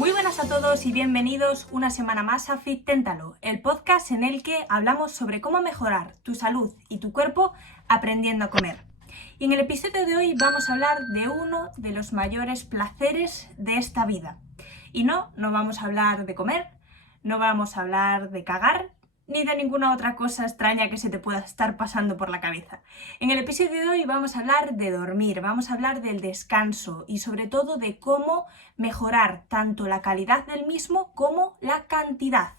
Muy buenas a todos y bienvenidos una semana más a Fit Téntalo, el podcast en el que hablamos sobre cómo mejorar tu salud y tu cuerpo aprendiendo a comer. Y en el episodio de hoy vamos a hablar de uno de los mayores placeres de esta vida. Y no vamos a hablar de comer, no vamos a hablar de cagar, ni de ninguna otra cosa extraña que se te pueda estar pasando por la cabeza. En el episodio de hoy vamos a hablar de dormir, vamos a hablar del descanso y sobre todo de cómo mejorar tanto la calidad del mismo como la cantidad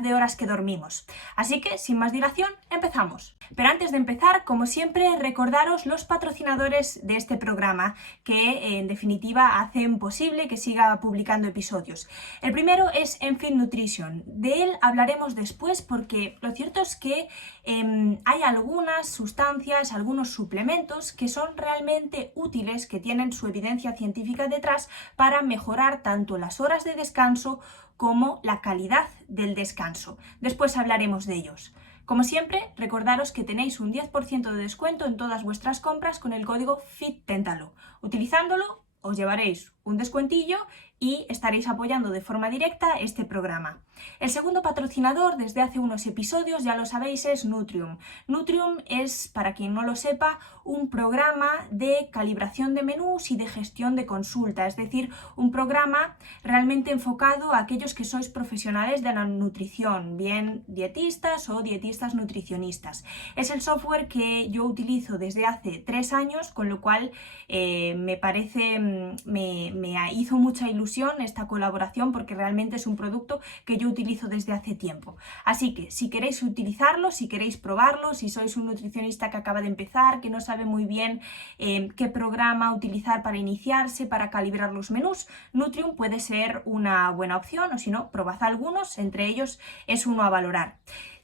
de horas que dormimos. Así que, sin más dilación, empezamos. Pero antes de empezar, como siempre, recordaros los patrocinadores de este programa que, en definitiva, hacen posible que siga publicando episodios. El primero es Enfit Nutrition. De él hablaremos después porque lo cierto es que hay algunas sustancias, algunos suplementos que son realmente útiles, que tienen su evidencia científica detrás para mejorar tanto las horas de descanso como la calidad del descanso. Después hablaremos de ellos. Como siempre, recordaros que tenéis un 10% de descuento en todas vuestras compras con el código FITTENTALO. Utilizándolo, os llevaréis un descuentillo y estaréis apoyando de forma directa este programa. El segundo patrocinador desde hace unos episodios, ya lo sabéis, es Nutrium. Nutrium es, para quien no lo sepa, un programa de calibración de menús y de gestión de consulta, es decir, un programa realmente enfocado a aquellos que sois profesionales de la nutrición, bien dietistas o dietistas nutricionistas. Es el software que yo utilizo desde hace 3 años, con lo cual me hizo mucha ilusión esta colaboración porque realmente es un producto que yo utilizo desde hace tiempo. Así que si queréis utilizarlo, si queréis probarlo, si sois un nutricionista que acaba de empezar, que no sabe muy bien qué programa utilizar para iniciarse, para calibrar los menús, Nutrium puede ser una buena opción, o si no, probad algunos, entre ellos es uno a valorar.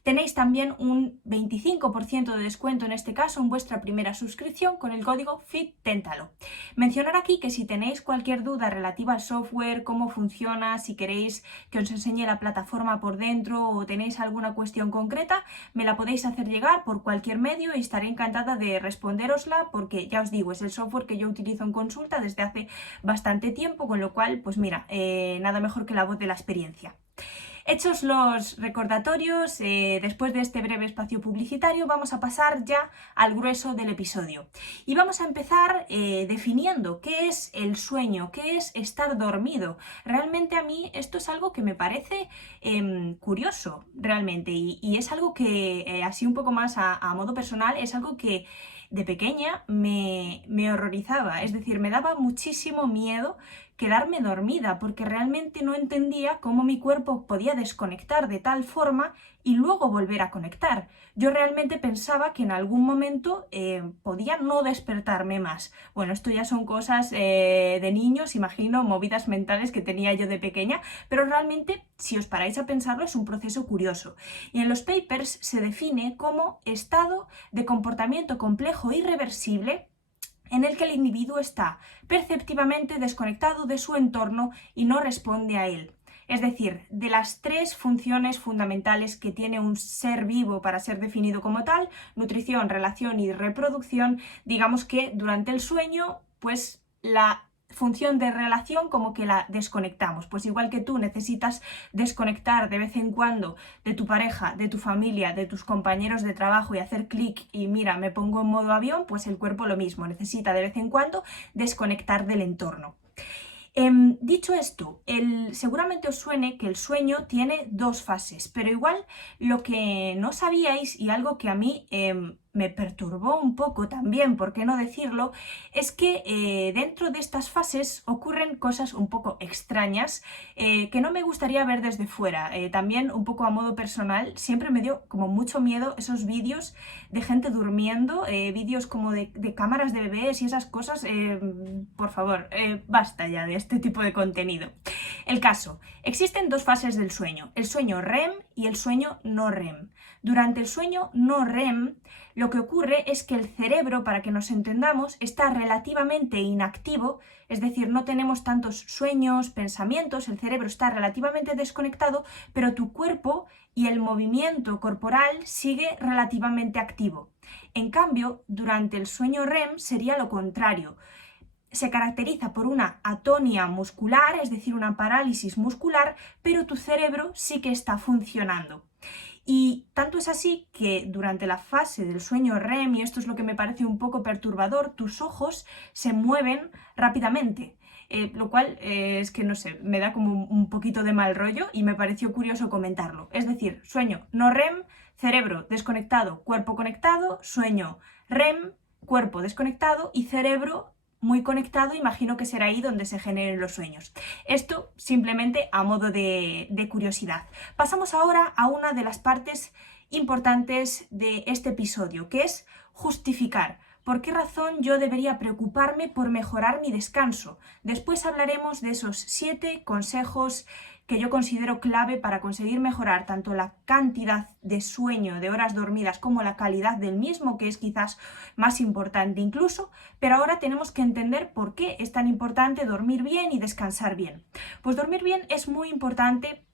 Tenéis también un 25% de descuento en este caso en vuestra primera suscripción con el código FITTENTALO. Mencionar aquí que si tenéis cualquier duda relativa al software, cómo funciona, si queréis que os enseñe la plataforma por dentro o tenéis alguna cuestión concreta, me la podéis hacer llegar por cualquier medio y estaré encantada de responderosla porque ya os digo, es el software que yo utilizo en consulta desde hace bastante tiempo, con lo cual, pues mira, nada mejor que la voz de la experiencia. Hechos los recordatorios, después de este breve espacio publicitario vamos a pasar ya al grueso del episodio. Y vamos a empezar definiendo qué es el sueño, qué es estar dormido. Realmente a mí esto es algo que me parece curioso, realmente, y es algo que, así un poco más a modo personal, es algo que de pequeña me horrorizaba, es decir, me daba muchísimo miedo quedarme dormida porque realmente no entendía cómo mi cuerpo podía desconectar de tal forma y luego volver a conectar. Yo realmente pensaba que en algún momento podía no despertarme más. Bueno, esto ya son cosas de niños, imagino, movidas mentales que tenía yo de pequeña, pero realmente, si os paráis a pensarlo, es un proceso curioso. Y en los papers se define como estado de comportamiento complejo irreversible en el que el individuo está perceptivamente desconectado de su entorno y no responde a él. Es decir, de las 3 funciones fundamentales que tiene un ser vivo para ser definido como tal, nutrición, relación y reproducción, digamos que durante el sueño, pues la función de relación como que la desconectamos. Pues igual que tú necesitas desconectar de vez en cuando de tu pareja, de tu familia, de tus compañeros de trabajo y hacer clic y mira, me pongo en modo avión, pues el cuerpo lo mismo, necesita de vez en cuando desconectar del entorno. Dicho esto, seguramente os suene que el sueño tiene 2 fases, pero igual lo que no sabíais y algo que a mí me perturbó un poco también, por qué no decirlo, es que dentro de estas fases ocurren cosas un poco extrañas que no me gustaría ver desde fuera. También un poco a modo personal, siempre me dio como mucho miedo esos vídeos de gente durmiendo, vídeos como de cámaras de bebés y esas cosas. Por favor, basta ya de este tipo de contenido. El caso, existen 2 fases del sueño, el sueño REM y el sueño no REM. Durante el sueño no REM, lo que ocurre es que el cerebro, para que nos entendamos, está relativamente inactivo, es decir, no tenemos tantos sueños, pensamientos, el cerebro está relativamente desconectado, pero tu cuerpo y el movimiento corporal sigue relativamente activo. En cambio, durante el sueño REM sería lo contrario. se caracteriza por una atonia muscular, es decir, una parálisis muscular, pero tu cerebro sí que está funcionando. Y tanto es así que durante la fase del sueño REM, y esto es lo que me parece un poco perturbador, tus ojos se mueven rápidamente. Lo cual es que, no sé, me da como un poquito de mal rollo y me pareció curioso comentarlo. Es decir, sueño no REM, cerebro desconectado, cuerpo conectado, sueño REM, cuerpo desconectado y cerebro muy conectado, imagino que será ahí donde se generen los sueños. Esto simplemente a modo de curiosidad. Pasamos ahora a una de las partes importantes de este episodio, que es justificar. ¿Por qué razón yo debería preocuparme por mejorar mi descanso? Después hablaremos de esos 7 consejos que yo considero clave para conseguir mejorar tanto la cantidad de sueño, de horas dormidas, como la calidad del mismo, que es quizás más importante incluso, pero ahora tenemos que entender por qué es tan importante dormir bien y descansar bien. Pues dormir bien es muy importante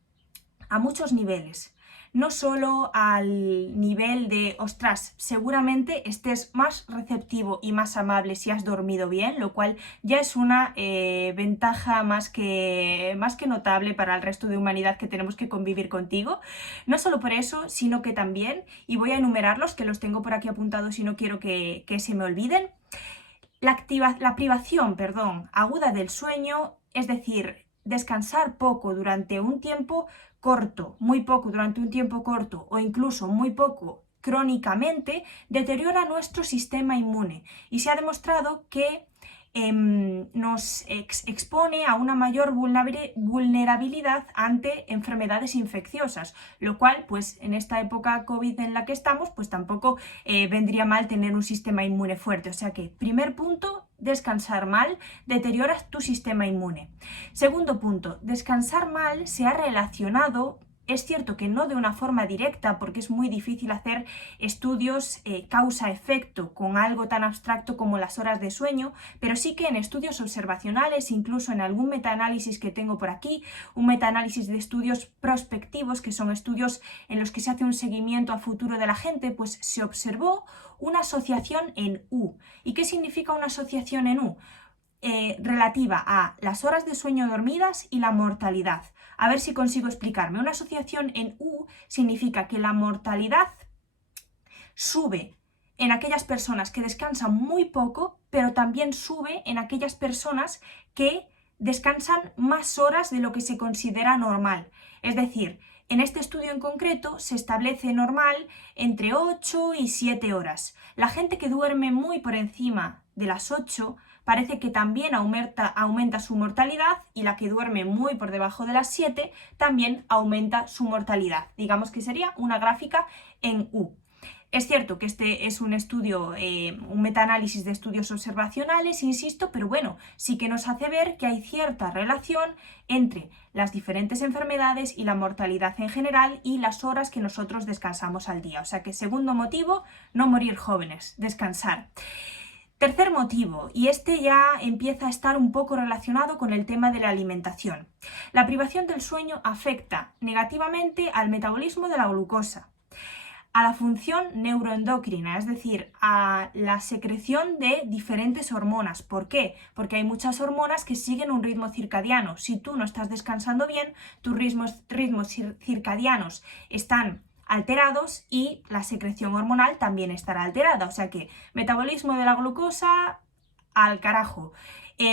a muchos niveles. No solo al nivel de, ostras, seguramente estés más receptivo y más amable si has dormido bien, lo cual ya es una ventaja más que notable para el resto de humanidad que tenemos que convivir contigo. No solo por eso, sino que también, y voy a enumerarlos, que los tengo por aquí apuntados y no quiero que se me olviden, la privación, aguda del sueño, es decir, descansar poco durante un tiempo corto, muy poco durante un tiempo corto o incluso muy poco crónicamente, deteriora nuestro sistema inmune y se ha demostrado que nos expone a una mayor vulnerabilidad ante enfermedades infecciosas, lo cual, pues en esta época COVID en la que estamos, pues tampoco vendría mal tener un sistema inmune fuerte. O sea que, primer punto, descansar mal deteriora tu sistema inmune. Segundo punto, descansar mal se ha relacionado. Es cierto que no de una forma directa, porque es muy difícil hacer estudios causa-efecto con algo tan abstracto como las horas de sueño, pero sí que en estudios observacionales, incluso en algún metaanálisis que tengo por aquí, un metaanálisis de estudios prospectivos, que son estudios en los que se hace un seguimiento a futuro de la gente, pues se observó una asociación en U. ¿Y qué significa una asociación en U? Relativa a las horas de sueño dormidas y la mortalidad. A ver si consigo explicarme. Una asociación en U significa que la mortalidad sube en aquellas personas que descansan muy poco, pero también sube en aquellas personas que descansan más horas de lo que se considera normal. Es decir, en este estudio en concreto se establece normal entre 8 y 7 horas. La gente que duerme muy por encima de las 8 parece que también aumenta su mortalidad, y la que duerme muy por debajo de las 7 también aumenta su mortalidad. Digamos que sería una gráfica en U. Es cierto que este es un estudio, un metaanálisis de estudios observacionales, insisto, pero bueno, sí que nos hace ver que hay cierta relación entre las diferentes enfermedades y la mortalidad en general y las horas que nosotros descansamos al día. O sea que, segundo motivo, no morir jóvenes, descansar. Tercer motivo, y este ya empieza a estar un poco relacionado con el tema de la alimentación. La privación del sueño afecta negativamente al metabolismo de la glucosa, a la función neuroendocrina, es decir, a la secreción de diferentes hormonas. ¿Por qué? Porque hay muchas hormonas que siguen un ritmo circadiano. Si tú no estás descansando bien, tus ritmos circadianos están alterados y la secreción hormonal también estará alterada. O sea que metabolismo de la glucosa al carajo.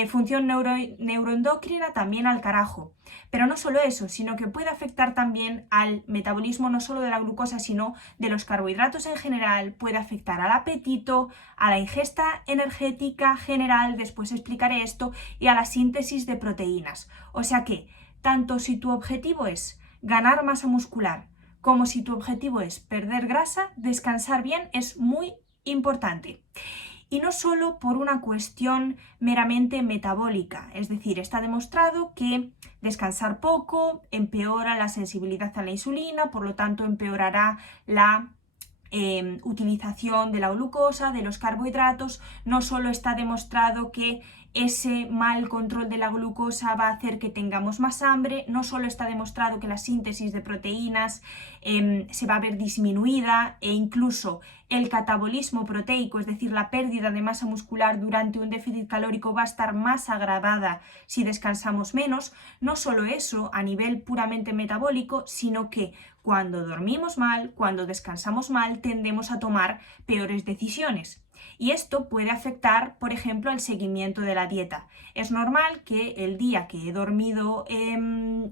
Función neuroendocrina también al carajo. Pero no solo eso, sino que puede afectar también al metabolismo no solo de la glucosa, sino de los carbohidratos en general, puede afectar al apetito, a la ingesta energética general, después explicaré esto, y a la síntesis de proteínas. O sea que, tanto si tu objetivo es ganar masa muscular, como si tu objetivo es perder grasa, descansar bien es muy importante. Y no solo por una cuestión meramente metabólica, es decir, está demostrado que descansar poco empeora la sensibilidad a la insulina, por lo tanto empeorará la utilización de la glucosa, de los carbohidratos. No solo está demostrado que ese mal control de la glucosa va a hacer que tengamos más hambre. No solo está demostrado que la síntesis de proteínas se va a ver disminuida, e incluso el catabolismo proteico, es decir, la pérdida de masa muscular durante un déficit calórico, va a estar más agravada si descansamos menos. No solo eso a nivel puramente metabólico, sino que cuando dormimos mal, cuando descansamos mal, tendemos a tomar peores decisiones. Y esto puede afectar, por ejemplo, al seguimiento de la dieta. Es normal que el día que he dormido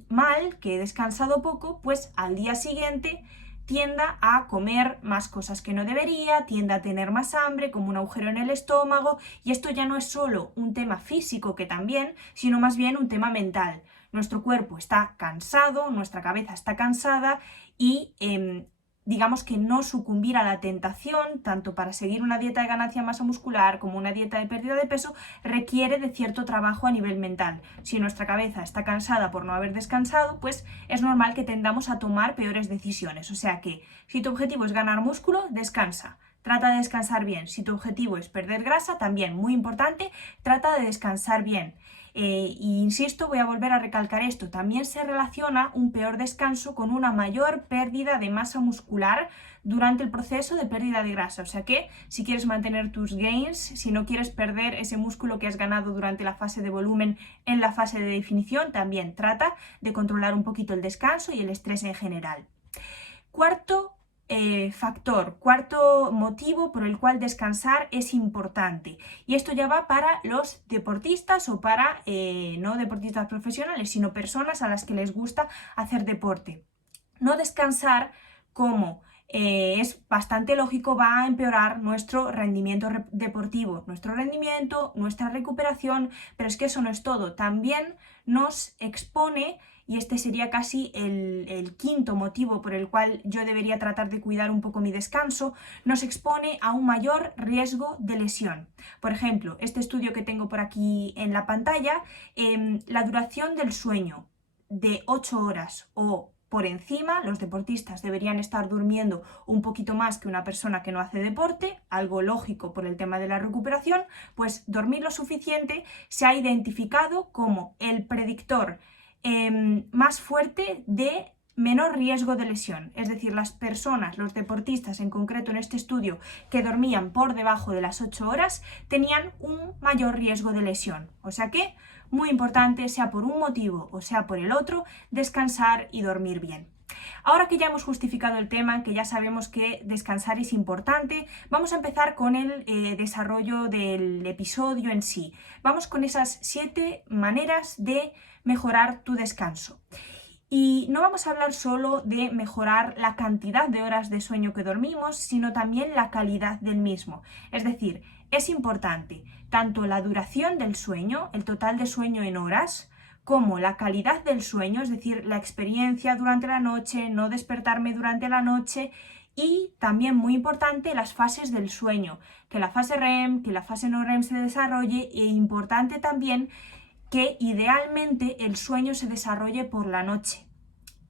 mal, que he descansado poco, pues al día siguiente tienda a comer más cosas que no debería, tienda a tener más hambre, como un agujero en el estómago, y esto ya no es solo un tema físico, que también, sino más bien un tema mental. Nuestro cuerpo está cansado, nuestra cabeza está cansada y digamos que no sucumbir a la tentación, tanto para seguir una dieta de ganancia de masa muscular como una dieta de pérdida de peso, requiere de cierto trabajo a nivel mental. Si nuestra cabeza está cansada por no haber descansado, pues es normal que tendamos a tomar peores decisiones. O sea que si tu objetivo es ganar músculo, descansa. Trata de descansar bien. Si tu objetivo es perder grasa, también, muy importante, trata de descansar bien. Y insisto, voy a volver a recalcar esto, también se relaciona un peor descanso con una mayor pérdida de masa muscular durante el proceso de pérdida de grasa. O sea que si quieres mantener tus gains, si no quieres perder ese músculo que has ganado durante la fase de volumen en la fase de definición, también trata de controlar un poquito el descanso y el estrés en general. Cuarto cuarto motivo por el cual descansar es importante, y esto ya va para los deportistas o para no deportistas profesionales, sino personas a las que les gusta hacer deporte. No descansar, como es bastante lógico, va a empeorar nuestro rendimiento deportivo, nuestro rendimiento, nuestra recuperación, pero es que eso no es todo, también nos expone. Y este sería casi el quinto motivo por el cual yo debería tratar de cuidar un poco mi descanso, nos expone a un mayor riesgo de lesión. Por ejemplo, este estudio que tengo por aquí en la pantalla, la duración del sueño de 8 horas o por encima, los deportistas deberían estar durmiendo un poquito más que una persona que no hace deporte, algo lógico por el tema de la recuperación, pues dormir lo suficiente se ha identificado como el predictor más fuerte de menor riesgo de lesión. Es decir, las personas, los deportistas en concreto en este estudio, que dormían por debajo de las 8 horas, tenían un mayor riesgo de lesión. O sea que, muy importante, sea por un motivo o sea por el otro, descansar y dormir bien. Ahora que ya hemos justificado el tema, que ya sabemos que descansar es importante, vamos a empezar con el desarrollo del episodio en sí. Vamos con esas 7 maneras de mejorar tu descanso. Y no vamos a hablar solo de mejorar la cantidad de horas de sueño que dormimos, sino también la calidad del mismo. Es decir, es importante tanto la duración del sueño, el total de sueño en horas, como la calidad del sueño, es decir, la experiencia durante la noche, no despertarme durante la noche, y también muy importante las fases del sueño, que la fase REM, que la fase no REM se desarrolle, e importante también que idealmente el sueño se desarrolle por la noche.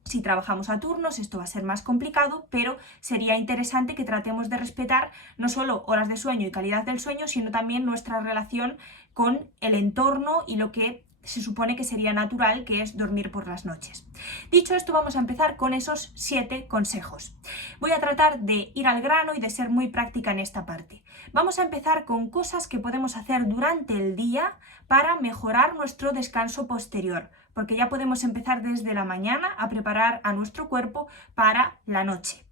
Si trabajamos a turnos, esto va a ser más complicado, pero sería interesante que tratemos de respetar no solo horas de sueño y calidad del sueño, sino también nuestra relación con el entorno y lo que se supone que sería natural, que es dormir por las noches. Dicho esto, vamos a empezar con esos 7 consejos. Voy a tratar de ir al grano y de ser muy práctica en esta parte. Vamos a empezar con cosas que podemos hacer durante el día para mejorar nuestro descanso posterior, porque ya podemos empezar desde la mañana a preparar a nuestro cuerpo para la noche.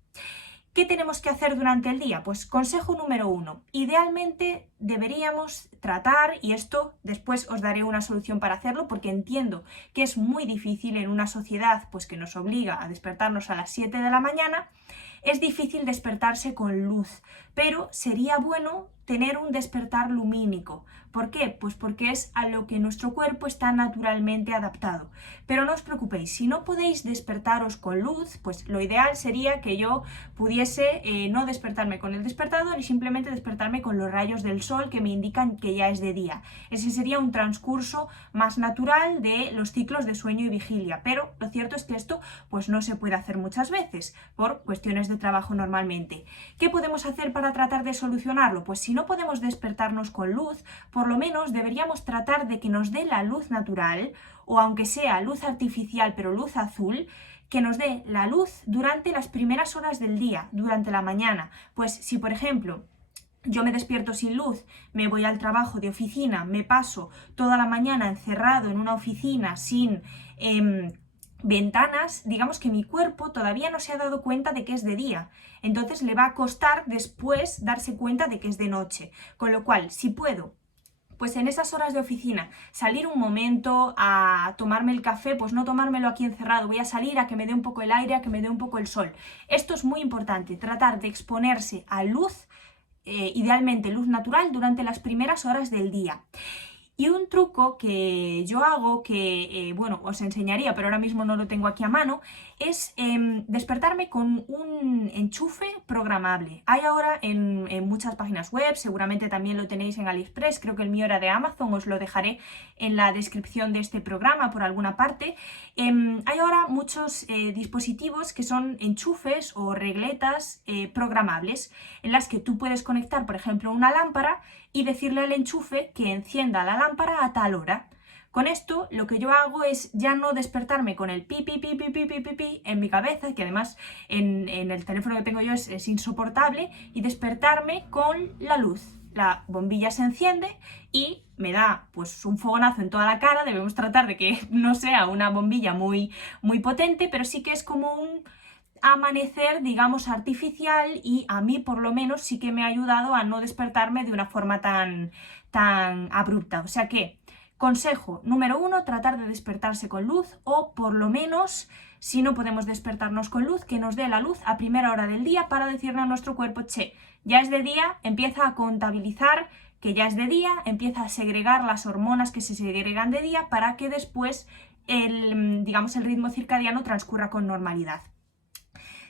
¿Qué tenemos que hacer durante el día? Pues consejo número 1. Idealmente deberíamos tratar, y esto después os daré una solución para hacerlo, porque entiendo que es muy difícil en una sociedad pues, que nos obliga a despertarnos a las 7 de la mañana, es difícil despertarse con luz, pero sería bueno tener un despertar lumínico. ¿Por qué? Pues porque es a lo que nuestro cuerpo está naturalmente adaptado. Pero no os preocupéis, si no podéis despertaros con luz, pues lo ideal sería que yo pudiese no despertarme con el despertador y simplemente despertarme con los rayos del sol que me indican que ya es de día. Ese sería un transcurso más natural de los ciclos de sueño y vigilia, pero lo cierto es que esto pues no se puede hacer muchas veces por cuestiones de trabajo normalmente. ¿Qué podemos hacer para tratar de solucionarlo? Pues si no podemos despertarnos con luz, por lo menos deberíamos tratar de que nos dé la luz natural, o aunque sea luz artificial pero luz azul, que nos dé la luz durante las primeras horas del día, durante la mañana. Pues si por ejemplo yo me despierto sin luz, me voy al trabajo de oficina, me paso toda la mañana encerrado en una oficina sin ventanas, digamos que mi cuerpo todavía no se ha dado cuenta de que es de día. Entonces le va a costar después darse cuenta de que es de noche. Con lo cual, si puedo, pues en esas horas de oficina, salir un momento a tomarme el café, pues no tomármelo aquí encerrado, voy a salir a que me dé un poco el aire, a que me dé un poco el sol. Esto es muy importante, tratar de exponerse a luz, idealmente luz natural, durante las primeras horas del día. Y un truco que yo hago, que bueno, os enseñaría, pero ahora mismo no lo tengo aquí a mano, es despertarme con un enchufe programable. Hay ahora en muchas páginas web, seguramente también lo tenéis en AliExpress, creo que el mío era de Amazon, os lo dejaré en la descripción de este programa por alguna parte. Hay ahora muchos dispositivos que son enchufes o regletas programables, en las que tú puedes conectar, por ejemplo, una lámpara y decirle al enchufe que encienda la lámpara a tal hora. Con esto lo que yo hago es ya no despertarme con el pi, pi, pi, pi, pi, pi, pi, pi en mi cabeza, que además en el teléfono que tengo yo es insoportable, y despertarme con la luz. La bombilla se enciende y me da pues un fogonazo en toda la cara. Debemos tratar de que no sea una bombilla muy, muy potente, pero sí que es como un amanecer, digamos, artificial, y a mí por lo menos sí que me ha ayudado a no despertarme de una forma tan abrupta. O sea que, consejo número 1, tratar de despertarse con luz, o por lo menos, si no podemos despertarnos con luz, que nos dé la luz a primera hora del día para decirle a nuestro cuerpo, che, ya es de día, empieza a contabilizar que ya es de día, empieza a segregar las hormonas que se segregan de día para que después digamos, el ritmo circadiano transcurra con normalidad.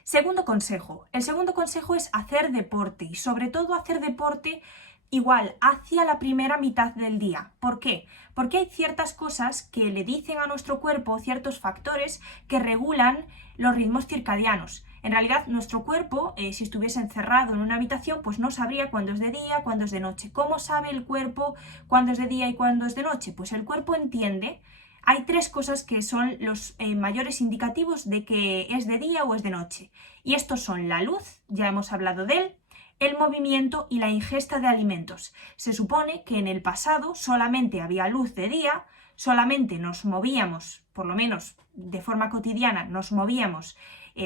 Segundo consejo. El segundo consejo es hacer deporte, y sobre todo hacer deporte igual hacia la primera mitad del día. ¿Por qué? Porque hay ciertas cosas que le dicen a nuestro cuerpo, ciertos factores que regulan los ritmos circadianos. En realidad, nuestro cuerpo, si estuviese encerrado en una habitación, pues no sabría cuándo es de día, cuándo es de noche. ¿Cómo sabe el cuerpo cuándo es de día y cuándo es de noche? Pues el cuerpo entiende. Hay 3 cosas que son los mayores indicativos de que es de día o es de noche. Y estos son la luz, ya hemos hablado de él, el movimiento y la ingesta de alimentos. Se supone que en el pasado solamente había luz de día, solamente nos movíamos, por lo menos de forma cotidiana, nos movíamos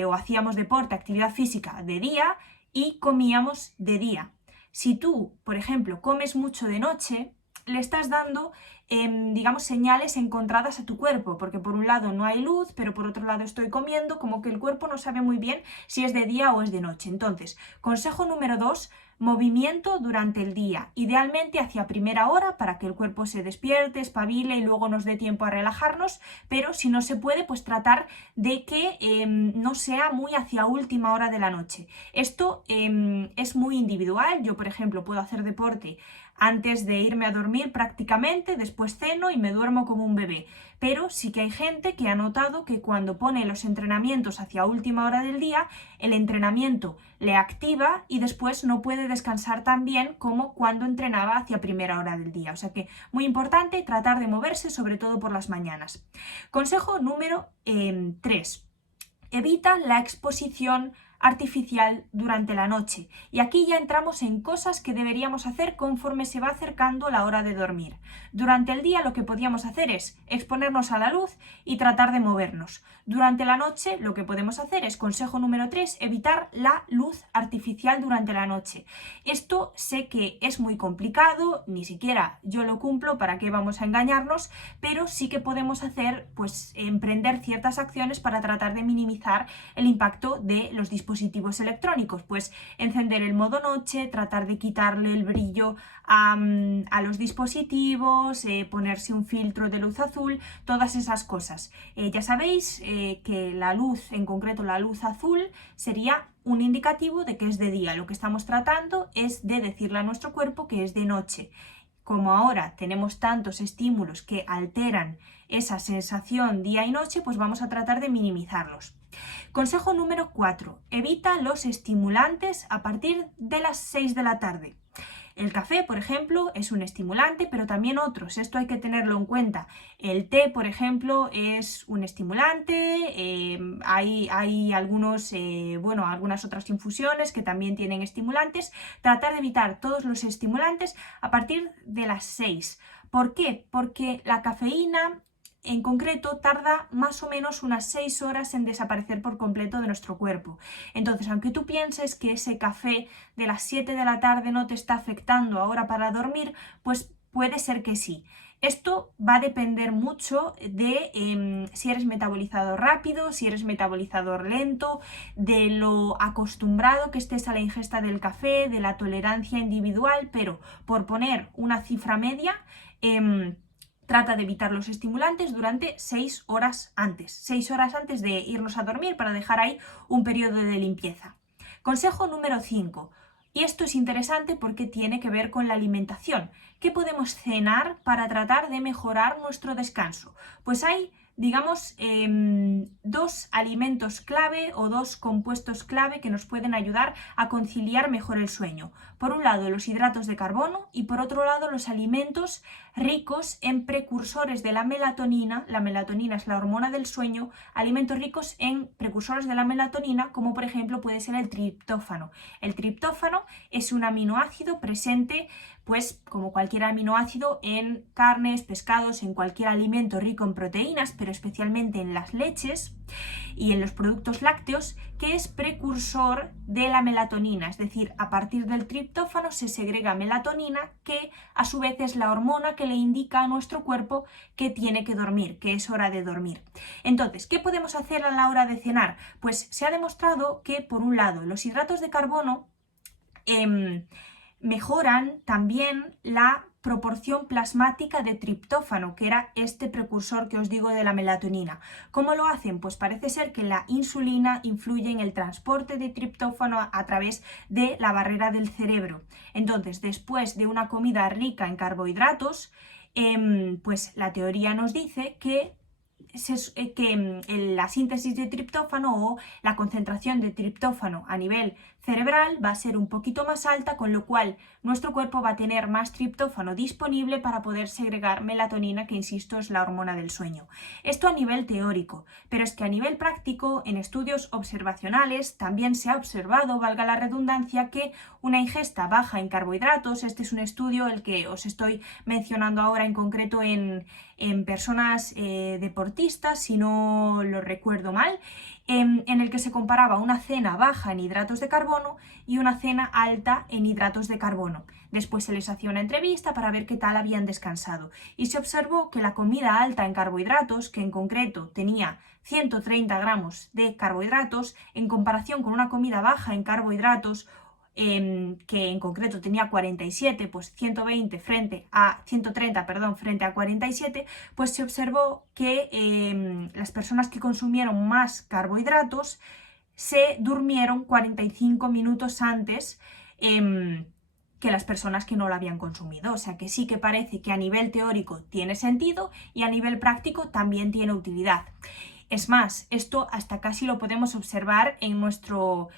o hacíamos deporte, actividad física de día, y comíamos de día. Si tú, por ejemplo, comes mucho de noche, le estás dando digamos, señales encontradas a tu cuerpo, porque por un lado no hay luz, pero por otro lado estoy comiendo, como que el cuerpo no sabe muy bien si es de día o es de noche. Entonces, consejo número 2, movimiento durante el día, idealmente hacia primera hora para que el cuerpo se despierte, espabile y luego nos dé tiempo a relajarnos, pero si no se puede, pues tratar de que no sea muy hacia última hora de la noche. Esto es muy individual. Yo, por ejemplo, puedo hacer deporte antes de irme a dormir prácticamente, después ceno y me duermo como un bebé. Pero sí que hay gente que ha notado que cuando pone los entrenamientos hacia última hora del día, el entrenamiento le activa y después no puede descansar tan bien como cuando entrenaba hacia primera hora del día. O sea que muy importante tratar de moverse, sobre todo por las mañanas. Consejo número 3. Evita la exposición artificial durante la noche. Y aquí ya entramos en cosas que deberíamos hacer conforme se va acercando la hora de dormir. Durante el día lo que podíamos hacer es exponernos a la luz y tratar de movernos. Durante la noche lo que podemos hacer es, consejo número 3, evitar la luz artificial durante la noche. Esto sé que es muy complicado, ni siquiera yo lo cumplo, ¿para qué vamos a engañarnos? Pero sí que podemos hacer, pues, emprender ciertas acciones para tratar de minimizar el impacto de los dispositivos electrónicos. Pues encender el modo noche, tratar de quitarle el brillo a los dispositivos, ponerse un filtro de luz azul, todas esas cosas. Ya sabéis que la luz, en concreto la luz azul, sería un indicativo de que es de día. Lo que estamos tratando es de decirle a nuestro cuerpo que es de noche. Como ahora tenemos tantos estímulos que alteran esa sensación día y noche, pues vamos a tratar de minimizarlos. Consejo número 4. Evita los estimulantes a partir de las 6 de la tarde. El café, por ejemplo, es un estimulante, pero también otros. Esto hay que tenerlo en cuenta. El té, por ejemplo, es un estimulante. Hay algunos, algunas otras infusiones que también tienen estimulantes. Tratar de evitar todos los estimulantes a partir de las 6. ¿Por qué? Porque la cafeína en concreto tarda más o menos unas 6 horas en desaparecer por completo de nuestro cuerpo. Entonces, aunque tú pienses que ese café de las 7 de la tarde no te está afectando ahora para dormir, pues puede ser que sí. Esto va a depender mucho de si eres metabolizador rápido, si eres metabolizador lento, de lo acostumbrado que estés a la ingesta del café, de la tolerancia individual, pero por poner una cifra media, trata de evitar los estimulantes durante 6 horas antes. 6 horas antes de irnos a dormir para dejar ahí un periodo de limpieza. Consejo número 5. Y esto es interesante porque tiene que ver con la alimentación. ¿Qué podemos cenar para tratar de mejorar nuestro descanso? Pues hay, digamos, dos alimentos clave o dos compuestos clave que nos pueden ayudar a conciliar mejor el sueño. Por un lado, los hidratos de carbono y por otro lado, los alimentos ricos en precursores de la melatonina. La melatonina es la hormona del sueño. Alimentos ricos en precursores de la melatonina, como por ejemplo puede ser el triptófano. El triptófano es un aminoácido presente, pues como cualquier aminoácido, en carnes, pescados, en cualquier alimento rico en proteínas, pero especialmente en las leches y en los productos lácteos, que es precursor de la melatonina. Es decir, a partir del triptófano se segrega melatonina, que a su vez es la hormona que le indica a nuestro cuerpo que tiene que dormir, que es hora de dormir. Entonces, ¿qué podemos hacer a la hora de cenar? Pues se ha demostrado que, por un lado, los hidratos de carbono mejoran también la proporción plasmática de triptófano, que era este precursor que os digo de la melatonina. ¿Cómo lo hacen? Pues parece ser que la insulina influye en el transporte de triptófano a través de la barrera del cerebro. Entonces, después de una comida rica en carbohidratos, pues la teoría nos dice que la síntesis de triptófano o la concentración de triptófano a nivel cerebral va a ser un poquito más alta, con lo cual nuestro cuerpo va a tener más triptófano disponible para poder segregar melatonina, que insisto es la hormona del sueño. Esto a nivel teórico, pero es que a nivel práctico, en estudios observacionales, también se ha observado, valga la redundancia, que una ingesta baja en carbohidratos, este es un estudio el que os estoy mencionando ahora en concreto en personas deportistas, si no lo recuerdo mal, en el que se comparaba una cena baja en hidratos de carbono y una cena alta en hidratos de carbono. Después se les hacía una entrevista para ver qué tal habían descansado y se observó que la comida alta en carbohidratos, que en concreto tenía 130 gramos de carbohidratos, en comparación con una comida baja en carbohidratos, que en concreto tenía 47, pues 130 frente a 47, pues se observó que las personas que consumieron más carbohidratos se durmieron 45 minutos antes que las personas que no lo habían consumido. O sea que sí que parece que a nivel teórico tiene sentido y a nivel práctico también tiene utilidad. Es más, esto hasta casi lo podemos observar en nuestro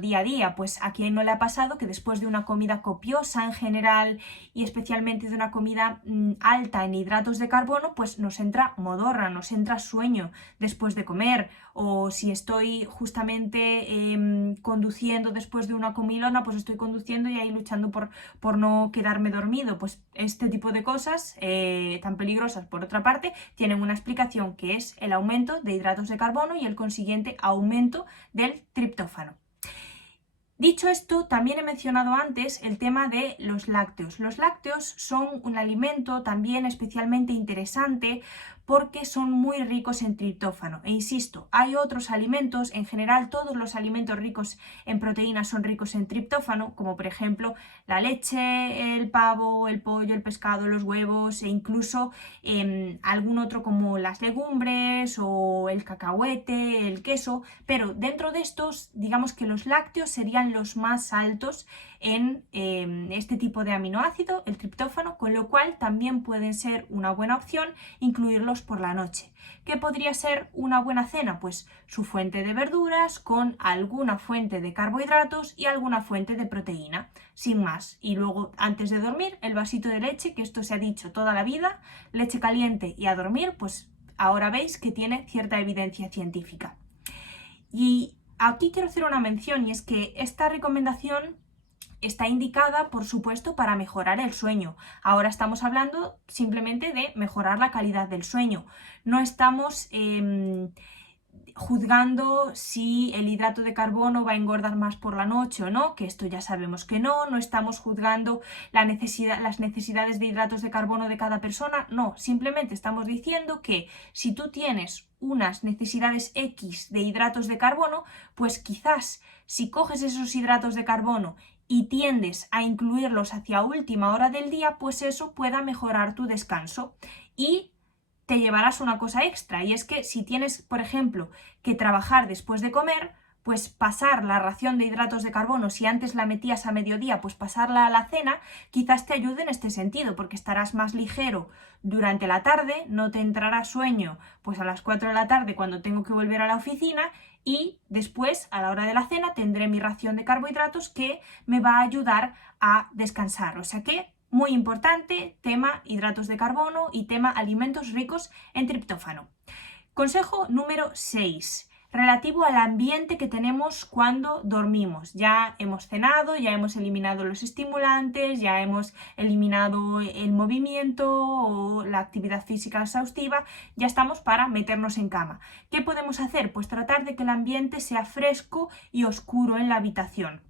día a día. Pues a quien no le ha pasado que después de una comida copiosa en general y especialmente de una comida alta en hidratos de carbono, pues nos entra modorra, nos entra sueño después de comer. O si estoy justamente conduciendo después de una comilona, pues estoy conduciendo y ahí luchando por no quedarme dormido. Pues este tipo de cosas tan peligrosas, por otra parte, tienen una explicación, que es el aumento de hidratos de carbono y el consiguiente aumento del triptófano. Dicho esto, también he mencionado antes el tema de los lácteos. Los lácteos son un alimento también especialmente interesante porque son muy ricos en triptófano. E insisto, hay otros alimentos, en general todos los alimentos ricos en proteínas son ricos en triptófano, como por ejemplo la leche, el pavo, el pollo, el pescado, los huevos e incluso algún otro como las legumbres o el cacahuete, el queso, pero dentro de estos, digamos que los lácteos serían los más altos en este tipo de aminoácido, el triptófano, con lo cual también pueden ser una buena opción incluirlos comerlos por la noche. ¿Qué podría ser una buena cena? Pues su fuente de verduras con alguna fuente de carbohidratos y alguna fuente de proteína, sin más. Y luego, antes de dormir, el vasito de leche, que esto se ha dicho toda la vida, leche caliente y a dormir, pues ahora veis que tiene cierta evidencia científica. Y aquí quiero hacer una mención, y es que esta recomendación está indicada, por supuesto, para mejorar el sueño. Ahora estamos hablando simplemente de mejorar la calidad del sueño. No estamos juzgando si el hidrato de carbono va a engordar más por la noche o no, que esto ya sabemos que no. No estamos juzgando las necesidades de hidratos de carbono de cada persona, no. Simplemente estamos diciendo que si tú tienes unas necesidades X de hidratos de carbono, pues quizás si coges esos hidratos de carbono y tiendes a incluirlos hacia última hora del día, pues eso pueda mejorar tu descanso y te llevarás una cosa extra, y es que si tienes, por ejemplo, que trabajar después de comer, pues pasar la ración de hidratos de carbono, si antes la metías a mediodía, pues pasarla a la cena, quizás te ayude en este sentido, porque estarás más ligero durante la tarde, no te entrará sueño pues a las 4 de la tarde cuando tengo que volver a la oficina, y después, a la hora de la cena, tendré mi ración de carbohidratos que me va a ayudar a descansar. O sea que, muy importante, tema hidratos de carbono y tema alimentos ricos en triptófano. Consejo número 6, relativo al ambiente que tenemos cuando dormimos. Ya hemos cenado, ya hemos eliminado los estimulantes, ya hemos eliminado el movimiento o la actividad física exhaustiva, ya estamos para meternos en cama. ¿Qué podemos hacer? Pues tratar de que el ambiente sea fresco y oscuro en la habitación.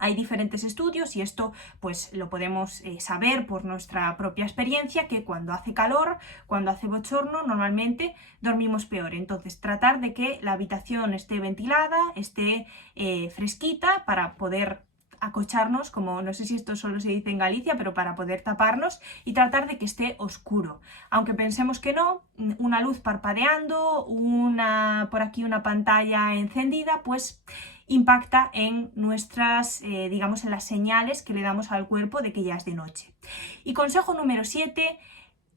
Hay diferentes estudios y esto pues lo podemos saber por nuestra propia experiencia, que cuando hace calor, cuando hace bochorno, normalmente dormimos peor. Entonces, tratar de que la habitación esté ventilada, esté fresquita para poder acocharnos, como no sé si esto solo se dice en Galicia, pero para poder taparnos, y tratar de que esté oscuro. Aunque pensemos que no, una luz parpadeando, por aquí una pantalla encendida, pues impacta en nuestras, digamos, en las señales que le damos al cuerpo de que ya es de noche. Y consejo número 7,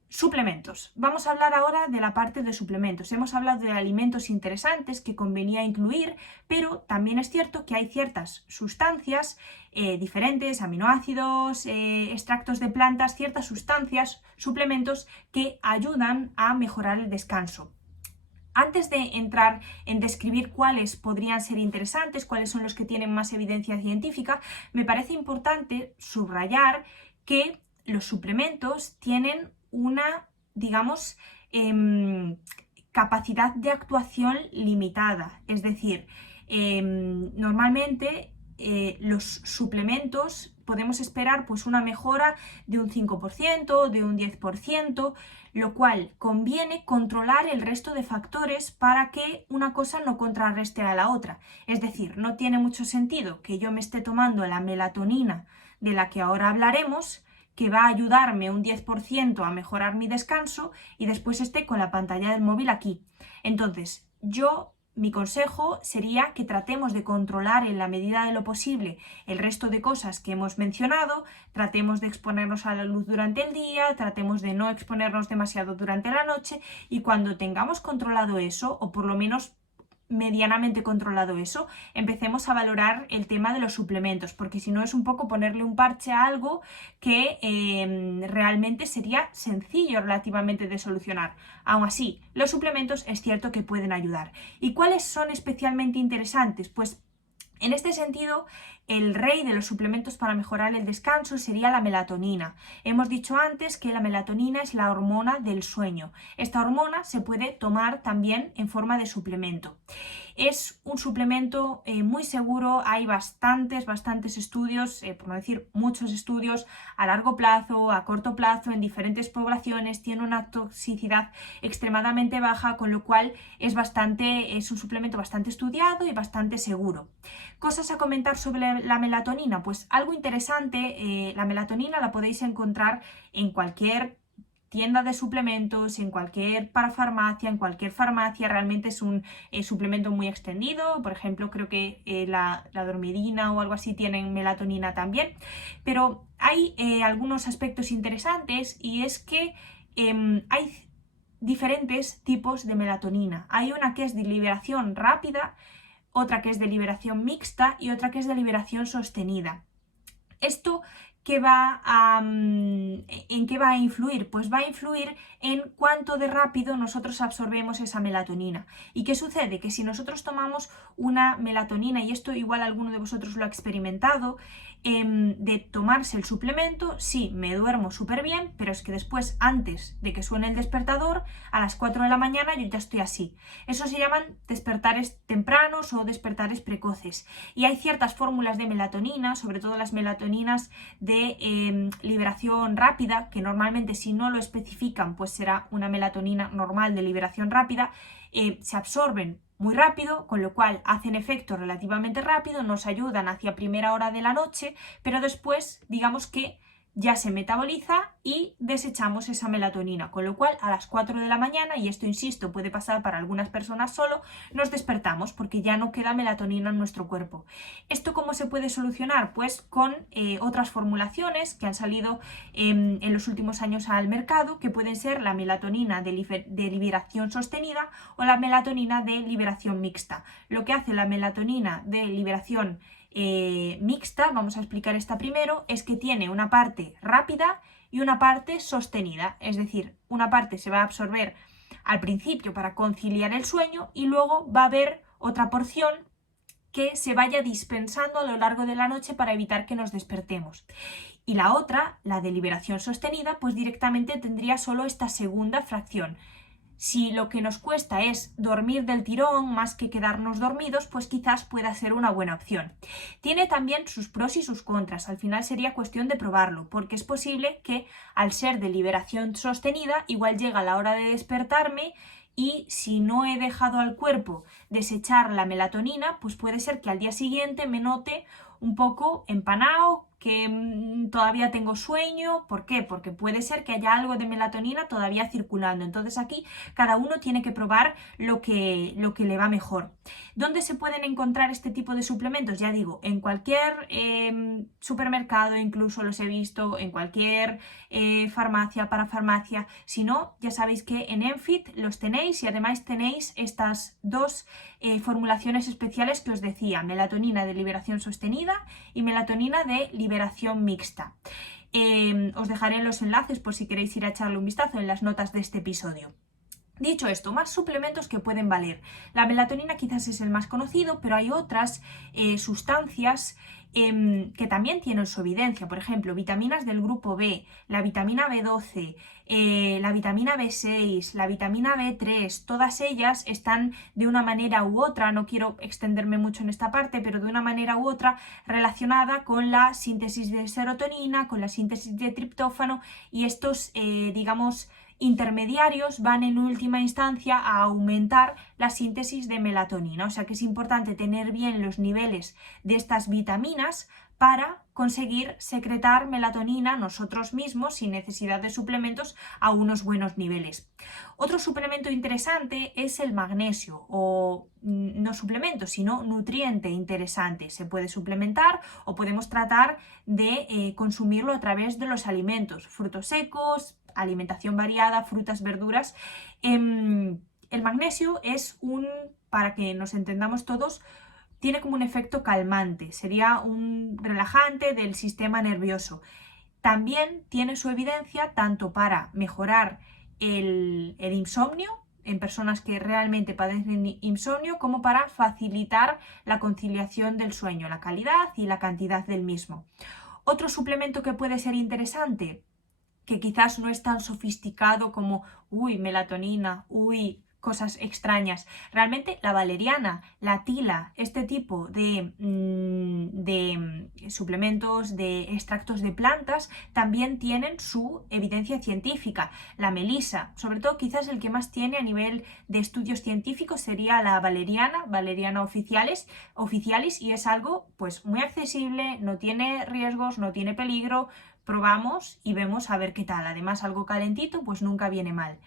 suplementos. Vamos a hablar ahora de la parte de suplementos. Hemos hablado de alimentos interesantes que convenía incluir, pero también es cierto que hay ciertas sustancias diferentes, aminoácidos, extractos de plantas, ciertas sustancias, suplementos que ayudan a mejorar el descanso. Antes de entrar en describir cuáles podrían ser interesantes, cuáles son los que tienen más evidencia científica, me parece importante subrayar que los suplementos tienen una, digamos, capacidad de actuación limitada. Es decir, normalmente los suplementos podemos esperar pues una mejora de un 5%, de un 10%, lo cual conviene controlar el resto de factores para que una cosa no contrarreste a la otra. Es decir, no tiene mucho sentido que yo me esté tomando la melatonina, de la que ahora hablaremos, que va a ayudarme un 10% a mejorar mi descanso, y después esté con la pantalla del móvil aquí. Entonces, mi consejo sería que tratemos de controlar en la medida de lo posible el resto de cosas que hemos mencionado, tratemos de exponernos a la luz durante el día, tratemos de no exponernos demasiado durante la noche, y cuando tengamos controlado eso, o por lo menos medianamente controlado eso, empecemos a valorar el tema de los suplementos, porque si no es un poco ponerle un parche a algo que realmente sería sencillo relativamente de solucionar. Aún así, los suplementos es cierto que pueden ayudar. ¿Y cuáles son especialmente interesantes? Pues en este sentido, el rey de los suplementos para mejorar el descanso sería la melatonina. Hemos dicho antes que la melatonina es la hormona del sueño. Esta hormona se puede tomar también en forma de suplemento. Es un suplemento muy seguro, hay bastantes estudios, por no decir muchos estudios, a largo plazo, a corto plazo, en diferentes poblaciones, tiene una toxicidad extremadamente baja, con lo cual es un suplemento bastante estudiado y bastante seguro. Cosas a comentar sobre la melatonina, pues algo interesante, la melatonina la podéis encontrar en cualquier tienda de suplementos, en cualquier parafarmacia, en cualquier farmacia. Realmente es un suplemento muy extendido. Por ejemplo, creo que la dormidina o algo así tienen melatonina también, pero hay algunos aspectos interesantes, y es que hay diferentes tipos de melatonina. Hay una que es de liberación rápida, otra que es de liberación mixta y otra que es de liberación sostenida. ¿Esto en qué va a influir? Pues va a influir en cuánto de rápido nosotros absorbemos esa melatonina. ¿Y qué sucede? Que si nosotros tomamos una melatonina, y esto igual alguno de vosotros lo ha experimentado, de tomarse el suplemento, sí, me duermo súper bien, pero es que después, antes de que suene el despertador, a las 4 de la mañana yo ya estoy así. Eso se llaman despertares tempranos o despertares precoces. Y hay ciertas fórmulas de melatonina, sobre todo las melatoninas de liberación rápida, que normalmente si no lo especifican, pues será una melatonina normal de liberación rápida, se absorben muy rápido, con lo cual hacen efecto relativamente rápido, nos ayudan hacia primera hora de la noche, pero después, digamos que ya se metaboliza y desechamos esa melatonina, con lo cual a las 4 de la mañana, y esto insisto, puede pasar para algunas personas solo, nos despertamos porque ya no queda melatonina en nuestro cuerpo. ¿Esto cómo se puede solucionar? Pues con otras formulaciones que han salido en los últimos años al mercado, que pueden ser la melatonina de liberación sostenida o la melatonina de liberación mixta. Lo que hace la melatonina de liberación mixta, vamos a explicar esta primero, es que tiene una parte rápida y una parte sostenida, es decir, una parte se va a absorber al principio para conciliar el sueño y luego va a haber otra porción que se vaya dispensando a lo largo de la noche para evitar que nos despertemos. Y la otra, la de liberación sostenida, pues directamente tendría solo esta segunda fracción. Si lo que nos cuesta es dormir del tirón más que quedarnos dormidos, pues quizás pueda ser una buena opción. Tiene también sus pros y sus contras. Al final sería cuestión de probarlo, porque es posible que al ser de liberación sostenida, igual llega la hora de despertarme y si no he dejado al cuerpo desechar la melatonina, pues puede ser que al día siguiente me note un poco empanado, que todavía tengo sueño. ¿Por qué? Porque puede ser que haya algo de melatonina todavía circulando. Entonces aquí cada uno tiene que probar lo que le va mejor. ¿Dónde se pueden encontrar este tipo de suplementos? Ya digo, en cualquier supermercado, incluso los he visto, en cualquier farmacia, parafarmacia. Si no, ya sabéis que en Enfit los tenéis y además tenéis estas dos formulaciones especiales que os decía, melatonina de liberación sostenida y melatonina de liberación mixta. Os dejaré los enlaces por si queréis ir a echarle un vistazo en las notas de este episodio. Dicho esto, más suplementos que pueden valer. La melatonina quizás es el más conocido, pero hay otras sustancias que también tienen su evidencia. Por ejemplo, vitaminas del grupo B, la vitamina B12, la vitamina B6, la vitamina B3, todas ellas están de una manera u otra, no quiero extenderme mucho en esta parte, pero de una manera u otra relacionada con la síntesis de serotonina, con la síntesis de triptófano, y estos, digamos, intermediarios van en última instancia a aumentar la síntesis de melatonina. O sea que es importante tener bien los niveles de estas vitaminas para conseguir secretar melatonina nosotros mismos sin necesidad de suplementos a unos buenos niveles. Otro suplemento interesante es el magnesio, o no suplemento, sino nutriente interesante. Se puede suplementar o podemos tratar de consumirlo a través de los alimentos, frutos secos, alimentación variada, frutas, verduras. El magnesio es para que nos entendamos todos, tiene como un efecto calmante, sería un relajante del sistema nervioso. También tiene su evidencia tanto para mejorar el insomnio en personas que realmente padecen insomnio, como para facilitar la conciliación del sueño, la calidad y la cantidad del mismo. Otro suplemento que puede ser interesante, que quizás no es tan sofisticado como, melatonina, cosas extrañas. Realmente la valeriana, la tila, este tipo de suplementos, de extractos de plantas, también tienen su evidencia científica. La melisa, sobre todo quizás el que más tiene a nivel de estudios científicos sería la Valeriana officialis, y es algo pues muy accesible, no tiene riesgos, no tiene peligro. Probamos y vemos a ver qué tal. Además, algo calentito pues nunca viene mal.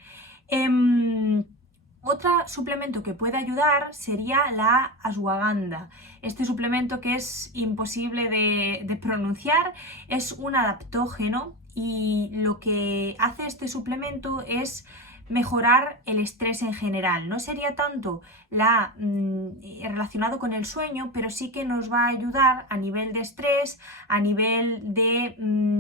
Otro suplemento que puede ayudar sería la ashwagandha. Este suplemento, que es imposible de pronunciar, es un adaptógeno, y lo que hace este suplemento es mejorar el estrés en general. No sería tanto relacionado con el sueño, pero sí que nos va a ayudar a nivel de estrés, a nivel de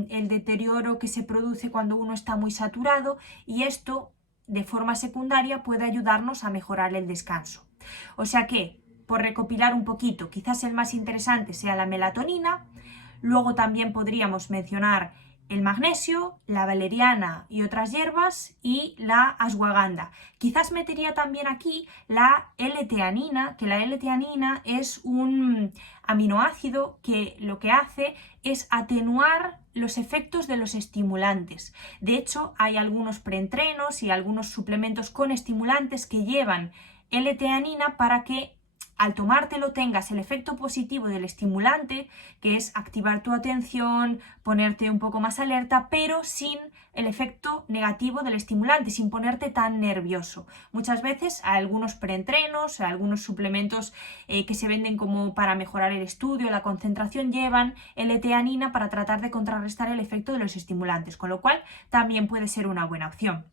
el deterioro que se produce cuando uno está muy saturado, y esto de forma secundaria puede ayudarnos a mejorar el descanso. O sea que, por recopilar un poquito, quizás el más interesante sea la melatonina. Luego también podríamos mencionar el magnesio, la valeriana y otras hierbas, y la ashwagandha. Quizás metería también aquí la L-teanina, que la L-teanina es un aminoácido que lo que hace es atenuar los efectos de los estimulantes. De hecho, hay algunos preentrenos y algunos suplementos con estimulantes que llevan L-teanina para que al tomártelo tengas el efecto positivo del estimulante, que es activar tu atención, ponerte un poco más alerta, pero sin el efecto negativo del estimulante, sin ponerte tan nervioso. Muchas veces a algunos preentrenos, a algunos suplementos que se venden como para mejorar el estudio, la concentración, llevan L-teanina para tratar de contrarrestar el efecto de los estimulantes, con lo cual también puede ser una buena opción.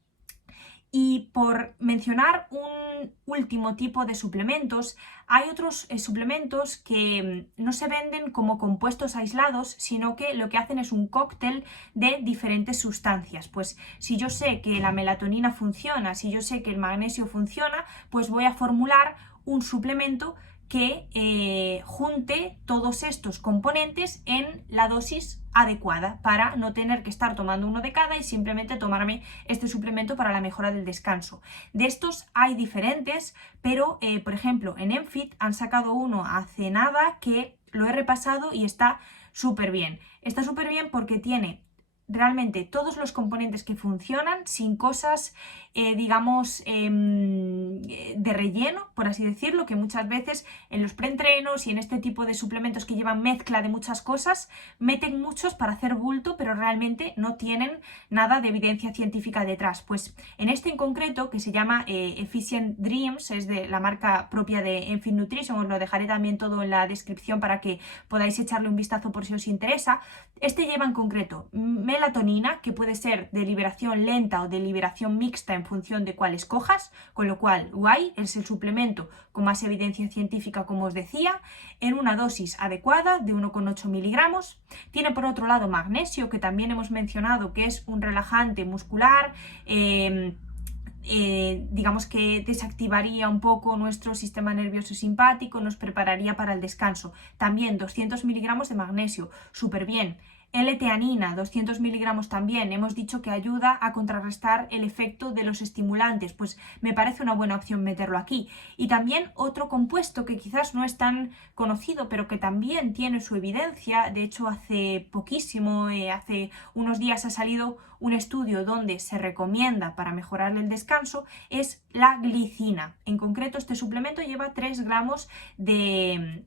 Y por mencionar un último tipo de suplementos, hay otros suplementos que no se venden como compuestos aislados, sino que lo que hacen es un cóctel de diferentes sustancias. Pues si yo sé que la melatonina funciona, si yo sé que el magnesio funciona, pues voy a formular un suplemento que junte todos estos componentes en la dosis adecuada para no tener que estar tomando uno de cada y simplemente tomarme este suplemento para la mejora del descanso. De estos hay diferentes, pero por ejemplo en Enfit han sacado uno hace nada que lo he repasado y está súper bien. Está súper bien porque tiene realmente todos los componentes que funcionan sin cosas, digamos, de relleno, por así decirlo, que muchas veces en los preentrenos y en este tipo de suplementos que llevan mezcla de muchas cosas, meten muchos para hacer bulto, pero realmente no tienen nada de evidencia científica detrás. Pues en este en concreto, que se llama Efficient Dreams, es de la marca propia de Enfit Nutrition, os lo dejaré también todo en la descripción para que podáis echarle un vistazo por si os interesa. Este lleva en concreto melatonina, que puede ser de liberación lenta o de liberación mixta en función de cuál escojas, con lo cual guay, es el suplemento con más evidencia científica, como os decía, en una dosis adecuada de 1,8 miligramos. Tiene por otro lado magnesio, que también hemos mencionado que es un relajante muscular, digamos que desactivaría un poco nuestro sistema nervioso simpático, nos prepararía para el descanso. También 200 miligramos de magnesio, súper bien. L-teanina, 200 miligramos también, hemos dicho que ayuda a contrarrestar el efecto de los estimulantes, pues me parece una buena opción meterlo aquí. Y también otro compuesto que quizás no es tan conocido, pero que también tiene su evidencia, de hecho hace poquísimo, hace unos días ha salido un estudio donde se recomienda para mejorar el descanso, es la glicina. En concreto, este suplemento lleva 3 gramos de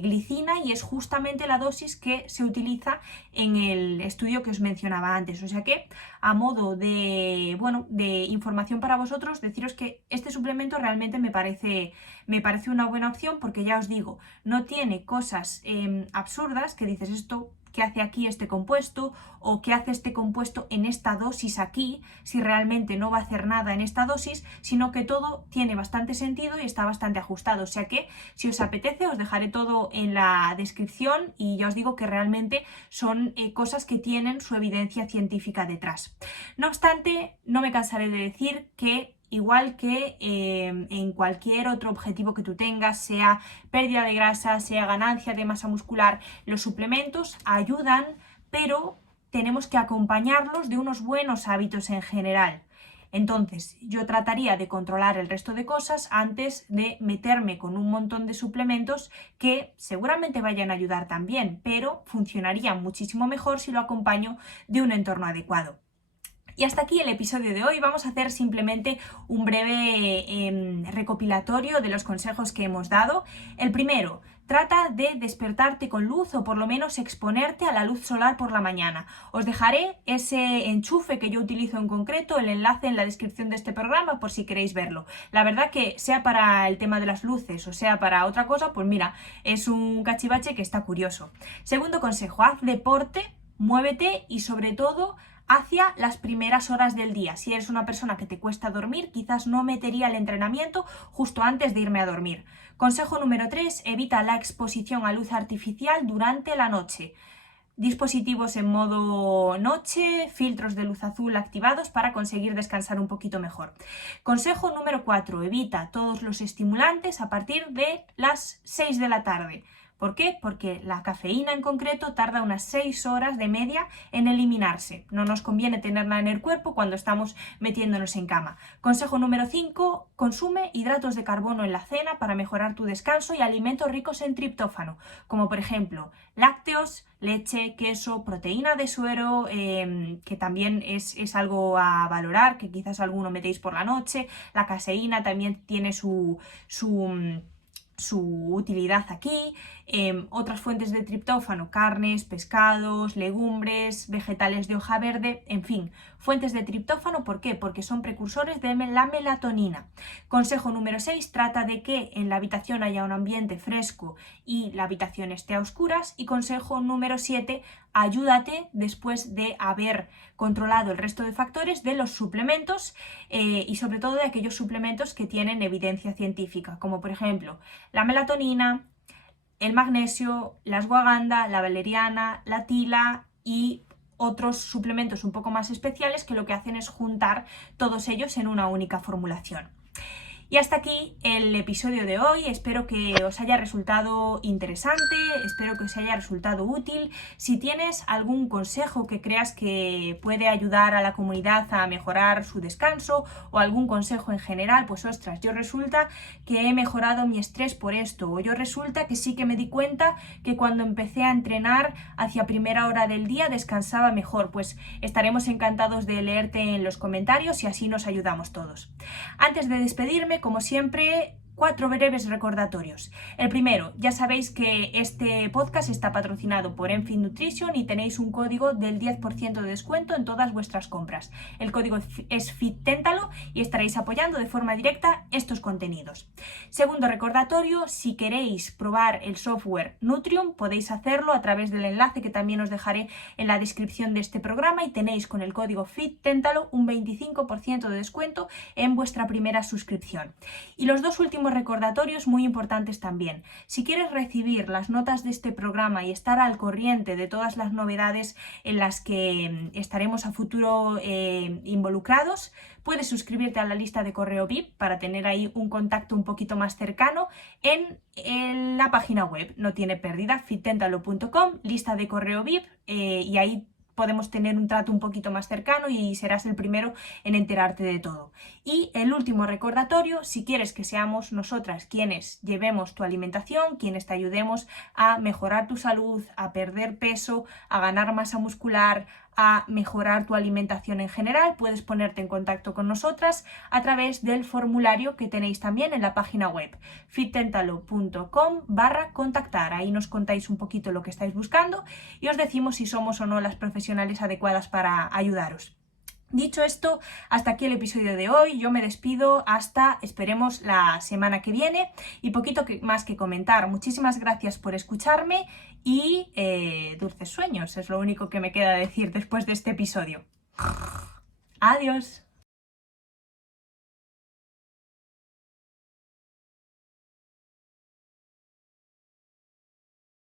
glicina y es justamente la dosis que se utiliza en el estudio que os mencionaba antes. O sea que, a modo de, bueno, de información para vosotros, deciros que este suplemento realmente me parece una buena opción, porque ya os digo, no tiene cosas absurdas que dices esto. ¿Qué hace aquí este compuesto? ¿O qué hace este compuesto en esta dosis aquí? Si realmente no va a hacer nada en esta dosis, sino que todo tiene bastante sentido y está bastante ajustado. O sea que, si os apetece, os dejaré todo en la descripción y ya os digo que realmente son cosas que tienen su evidencia científica detrás. No obstante, no me cansaré de decir que igual que en cualquier otro objetivo que tú tengas, sea pérdida de grasa, sea ganancia de masa muscular, los suplementos ayudan, pero tenemos que acompañarlos de unos buenos hábitos en general. Entonces, yo trataría de controlar el resto de cosas antes de meterme con un montón de suplementos que seguramente vayan a ayudar también, pero funcionarían muchísimo mejor si lo acompaño de un entorno adecuado. Y hasta aquí el episodio de hoy. Vamos a hacer simplemente un breve recopilatorio de los consejos que hemos dado. El primero, trata de despertarte con luz o por lo menos exponerte a la luz solar por la mañana. Os dejaré ese enchufe que yo utilizo en concreto, el enlace en la descripción de este programa por si queréis verlo. La verdad que sea para el tema de las luces o sea para otra cosa, pues mira, es un cachivache que está curioso. Segundo consejo, haz deporte, muévete y sobre todo hacia las primeras horas del día. Si eres una persona que te cuesta dormir, quizás no metería el entrenamiento justo antes de irme a dormir. Consejo número 3, evita la exposición a luz artificial durante la noche. Dispositivos en modo noche, filtros de luz azul activados para conseguir descansar un poquito mejor. Consejo número 4, evita todos los estimulantes a partir de las 6 de la tarde. ¿Por qué? Porque la cafeína en concreto tarda unas 6 horas de media en eliminarse. No nos conviene tenerla en el cuerpo cuando estamos metiéndonos en cama. Consejo número 5, consume hidratos de carbono en la cena para mejorar tu descanso y alimentos ricos en triptófano, como por ejemplo lácteos, leche, queso, proteína de suero, que también es algo a valorar, que quizás alguno metéis por la noche. La caseína también tiene su utilidad aquí. Otras fuentes de triptófano, carnes, pescados, legumbres, vegetales de hoja verde, en fin, fuentes de triptófano. ¿Por qué? Porque son precursores de la melatonina. Consejo número 6, trata de que en la habitación haya un ambiente fresco y la habitación esté a oscuras. Y consejo número 7, ayúdate después de haber controlado el resto de factores de los suplementos y sobre todo de aquellos suplementos que tienen evidencia científica, como por ejemplo la melatonina, el magnesio, la ashwagandha, la valeriana, la tila y otros suplementos un poco más especiales que lo que hacen es juntar todos ellos en una única formulación. Y hasta aquí el episodio de hoy. Espero que os haya resultado interesante, espero que os haya resultado útil. Si tienes algún consejo que creas que puede ayudar a la comunidad a mejorar su descanso o algún consejo en general, pues ostras, yo resulta que he mejorado mi estrés por esto, o yo resulta que sí que me di cuenta que cuando empecé a entrenar hacia primera hora del día descansaba mejor, pues estaremos encantados de leerte en los comentarios y así nos ayudamos todos. Antes de despedirme, como siempre, 4 breves recordatorios. El primero, ya sabéis que este podcast está patrocinado por Enfit Nutrition y tenéis un código del 10% de descuento en todas vuestras compras. El código es FITTENTALO y estaréis apoyando de forma directa estos contenidos. Segundo recordatorio, si queréis probar el software Nutrium, podéis hacerlo a través del enlace que también os dejaré en la descripción de este programa y tenéis con el código FITTENTALO un 25% de descuento en vuestra primera suscripción. Y los dos últimos recordatorios muy importantes también. Si quieres recibir las notas de este programa y estar al corriente de todas las novedades en las que estaremos a futuro involucrados, puedes suscribirte a la lista de correo VIP para tener ahí un contacto un poquito más cercano en la página web. No tiene pérdida, fittentalo.com, lista de correo VIP, y ahí podemos tener un trato un poquito más cercano y serás el primero en enterarte de todo. Y el último recordatorio, si quieres que seamos nosotras quienes llevemos tu alimentación, quienes te ayudemos a mejorar tu salud, a perder peso, a ganar masa muscular, a mejorar tu alimentación en general, puedes ponerte en contacto con nosotras a través del formulario que tenéis también en la página web fittentalo.com/contactar. Ahí nos contáis un poquito lo que estáis buscando y os decimos si somos o no las profesionales adecuadas para ayudaros. Dicho esto, hasta aquí el episodio de hoy. Yo me despido hasta, esperemos, la semana que viene y poquito más que comentar. Muchísimas gracias por escucharme y dulces sueños, es lo único que me queda decir después de este episodio. Adiós.